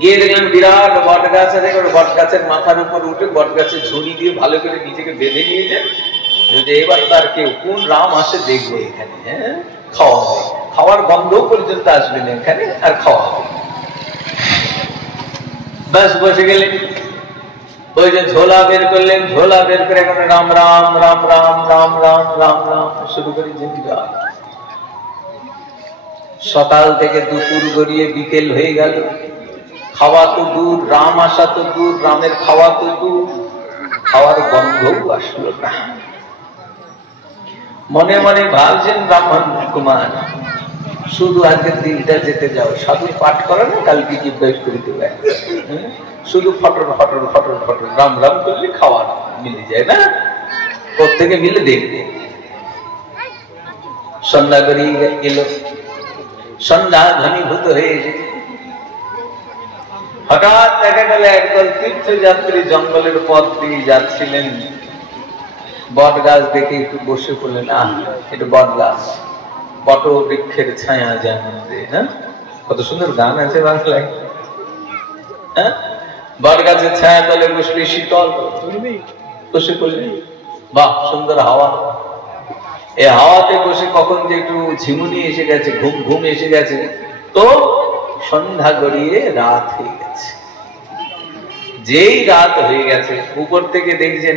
গিয়ে দেখলেন বিরাট বট গাছ আছে, বট গাছের মাথার উপর উঠে বট গাছের ঝুড়ি দিয়ে ভালো করে নিজেকে বেঁধে নিয়েছেন যে এবার তার কেউ কোন রাম আসে দেখবে এখানে, হ্যাঁ খাওয়া হবে, খাওয়ার গন্ধ পর্যন্ত আসবে না এখানে, আর খাওয়া হবে। ব্যাস বসে গেলেন, ওই যে ঝোলা বের করলেন, ঝোলা বের করে এখন রাম রাম রাম রাম রাম রাম রাম রাম শুরু করে জিনিস। সকাল থেকে দুপুর গড়িয়ে বিকেল হয়ে গেল, খাওয়া তো দূর, রাম আসা তো দূর, রামের খাওয়া তো দূর, খাওয়ার গন্ধও আসলো না। মনে মনে ভাবছেন ব্রাহ্মণ কুমার, শুধু আজকের দিনটা যেতে যাও, সাধু পাঠ করে না, কালকে কি বেশ করে দেবে, শুধু ফটর ফটর ফটর ফটর রাম রাম করলে খাওয়ার মিলে যায় না, প্রত্যেকে মিলে দেখবে। সন্ধ্যা করিয়ে গেল, সন্ধ্যা ঘনীভূত হয়ে এসেছে। হঠাৎ দেখা গেল একদল তীর্থযাত্রী জঙ্গলের পথ দিয়ে যাচ্ছিলেন, বট গাছ দেখে একটু বসে পড়লেন। এটা বট গাছ, বট বৃক্ষের ছায়া জানতে, হ্যাঁ কত সুন্দর গান আছে বাংলায়। হ্যাঁ বট গাছের ছায়া তলে বসলে শীতল, বসে পড়লেন, বাহ সুন্দর হাওয়া। এই হাওয়াতে বসে কখন যে একটু ঝিমুনি এসে গেছে, ঘুম ঘুম এসে গেছে, তো সন্ধ্যা গড়িয়ে রাত হয়ে গেছে। যেই রাত হয়ে গেছে, উপর থেকে দেখছেন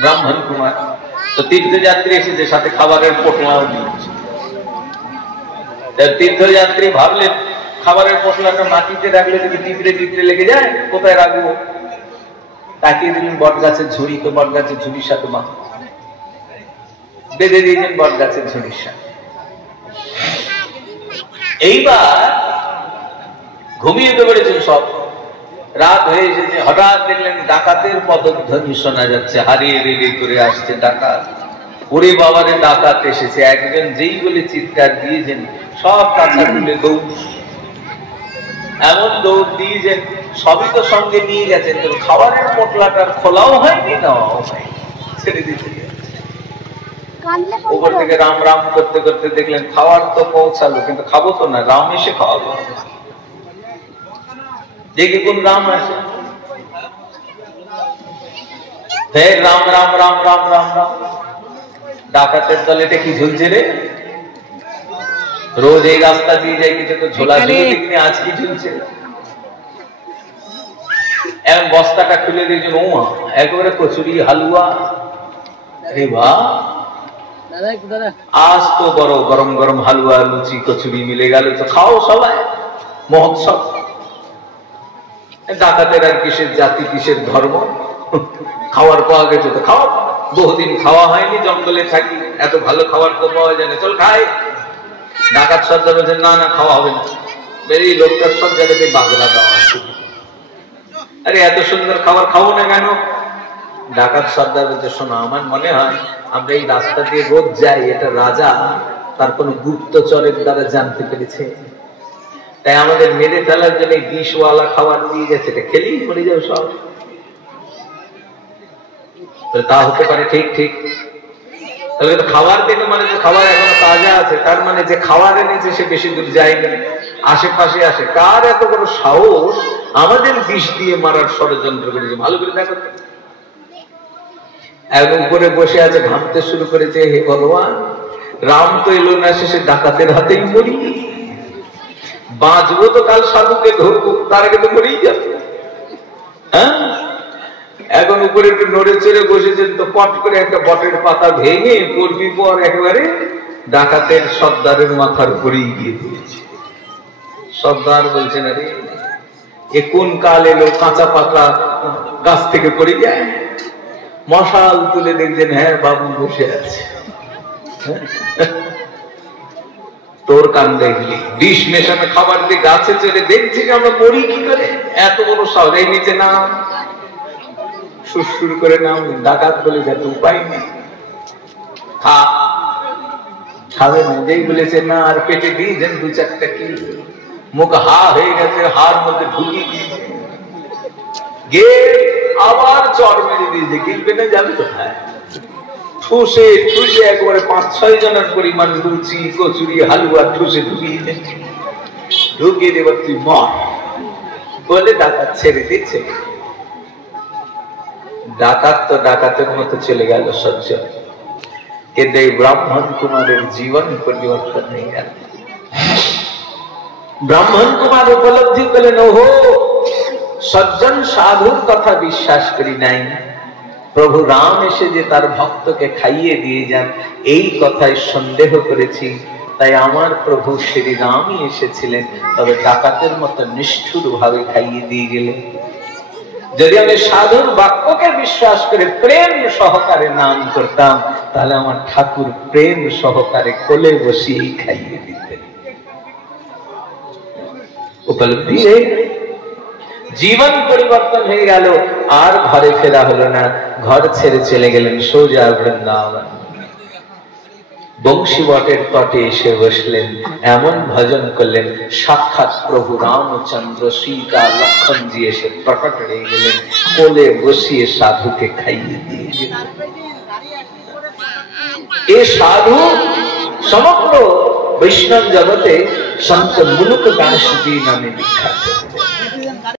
ব্রাহ্মণ কুমার, তো তীর্থযাত্রী এসেছে, সাথে খাবারের পোটলাও নিয়েছে। তীর্থযাত্রী ভাবলেন খাবারের পোটলাটা মাটিতে রাখলে যদি টিপড়ে টিপড়ে লেগে যায়, কোথায় রাখবো? তাকিয়ে দিলেন বট গাছের ঝুড়ি, তো বট গাছের ঝুড়ির সাথে মা বেঁধে দিয়েছেন বট গাছের ঝুড়ির সাথে। এইবার ঘুমিয়ে তো পেরেছেন সব, রাত হয়ে এসেছে। হঠাৎ দেখলেন ডাকাতের পদধ্বনি শোনা যাচ্ছে, হারিয়ে রেগে করে আসছে ডাকাত। ওরে বাবারে ডাকাত এসেছে, একজন যেই বলে চিৎকার দিয়েছেন, সব কাছা তুলে দৌড়, এমন দৌড় দিয়েছেন, সবই তো সঙ্গে নিয়ে গেছেন, তো খাবারের পোটলাটার খোলাও হয়নি, নেওয়াও হয়নি, ছেড়ে দিতে। উপর থেকে রাম রাম করতে করতে দেখলেন খাওয়ার তো পৌঁছালো, কিন্তু খাবো তো না, রাম এসে খাওয়াবো। দেখি কোন রাম আসে, ফের রাম রাম রাম রাম রাম রাম। ডাকাতের দলে এটা কি ঝুলছে রে? রোজ এই রাস্তা দিয়ে যাই, কিছু তো ঝোলা ঝুলি দেখি, আজ কি ঝুলছে? এবং বস্তাটা খুলে দিয়েছেন, ওমা একেবারে কচুরি হালুয়া। আরে বাহ, আজ তো বড় গরম গরম হালুয়া লুচি কচুরি মিলে গেল, তো খাও সবাই, মহোৎসব। ডাকাতের আর কিসের জাতি, কিসের ধর্ম, খাওয়ার পাওয়া গেছে তো খাও। বহুদিন খাওয়া হয়নি, জঙ্গলে থাকি, এত ভালো খাবার তো পাওয়া যায় না, চল খাই। ডাকাত সর্দার বলছেন না না খাওয়া হবে না, বেরিয়ে লোকটার সব জায়গাতে বাগলা দেওয়া। আরে এত সুন্দর খাবার খাবো না কেন? ডাকাত সর্দার বলছে শোনো, আমার মনে হয় আমরা এই রাস্তা দিয়ে রোজ যাই, এটা রাজা তার কোন গুপ্তচরের দ্বারা জানতে পেরেছে, তাই আমাদের মেরে ফেলার জন্য বিষওয়ালা খাবার দিয়ে গেছে, এটা খেলেই মরে যাও সব। তা হতে পারে, ঠিক ঠিক। তাহলে তো খাবার দেখে মানে যে খাবার এখনো তাজা আছে, তার মানে যে খাবার এনেছে সে বেশি দূর যায়নি, আশেপাশে আসে। কার এত বড় সাহস আমাদের বিষ দিয়ে মারার ষড়যন্ত্র করেছে? ভালো করে দেখো। এখন উপরে বসে আছে, ঘামতে শুরু করেছে, হে ভগবান, রাম তো এলো না, শেষে ডাকাতের হাতেই মরি। বাঁচবো তো কাল সাধুকে ধরবো, তার আগে তো মরেই যাবে। হ্যাঁ, এখন উপরে একটু নড়ে চড়ে বসেছেন, তো পট করে একটা বটের পাতা ভেঙে পড়বি পর একেবারে ডাকাতের সর্দারের মাথার উপরেই গিয়ে পড়েছে। সর্দার বলছেন আরে এ কোন কাল এলো, কাঁচা পাতা গাছ থেকে পড়ে যায়। মশাল তুলে দেখছেন, হ্যাঁ বাবু বসে আছে। তোর কান দেখলি বিষ মেশানো খাবার দিয়ে গাছে চড়ে দেখছি যে আমরা মরি কি করে, এত বড় সাহস। এই নিচে নাম, সুর করে নাম। ডাকাত বলে যাতে উপায় নেই, খা। খাবে না, যেই বলেছে না, আর পেটে দিয়েছেন দু চারটা কি, মুখ হা হয়ে গেছে, হার মধ্যে ঢুকিয়ে দিয়েছে, গে আবার চর মেরে দিয়েছে। গিলবে না, যাবে কোথায়? ঠুসে ঠুসে একবারে 5-6 জনের পরিমাণ লুচি কচুরি হালুয়া ঠুসে ঢুকিয়ে দেবার তুই মর। বলে ডাকাত ছেড়ে দিচ্ছে। ডাকাত তো ডাকাতের মতো চলে গেল সজ্জন, কিন্তু এই ব্রাহ্মণ কুমারের জীবন পরিবর্তন হয়ে গেল। ব্রাহ্মণ কুমার উপলব্ধি করলেন, ওহো, সজ্জন সাধুর কথা বিশ্বাস করি নাই, প্রভু রাম এসে যে তার ভক্তকে খাইয়ে দিয়ে যান এই কথায় সন্দেহ করেছি, তাই আমার প্রভু শ্রী রামই এসেছিলেন, তবে ডাকাতের মতো নিষ্ঠুর ভাবে খাইয়ে দিয়ে গেলেন। যদি আমি সাধুর বাক্যকে বিশ্বাস করে প্রেম সহকারে নাম করতাম, তাহলে আমার ঠাকুর প্রেম সহকারে কোলে বসিয়েই খাইয়ে দিতেন। উপলব্ধি হয়ে জীবন পরিবর্তন হয়ে গেল। আর ঘরে ফেরা হলো না, ঘর ছেড়ে চলে গেলেন সোজা বৃন্দাবন। বংশী বটের তটে এসে বসলেন, এমন ভজন করলেন, সাক্ষাৎ প্রভু রামচন্দ্র, সীতা, লক্ষণজি এসে প্রকট হয়ে গেলেন, কোলে বসিয়ে সাধুকে খাইয়ে দিয়ে গেলেন। এ সাধু সমগ্র বৈষ্ণব জগতে সন্ত মুলুক দাসজি নামে বিখ্যাত।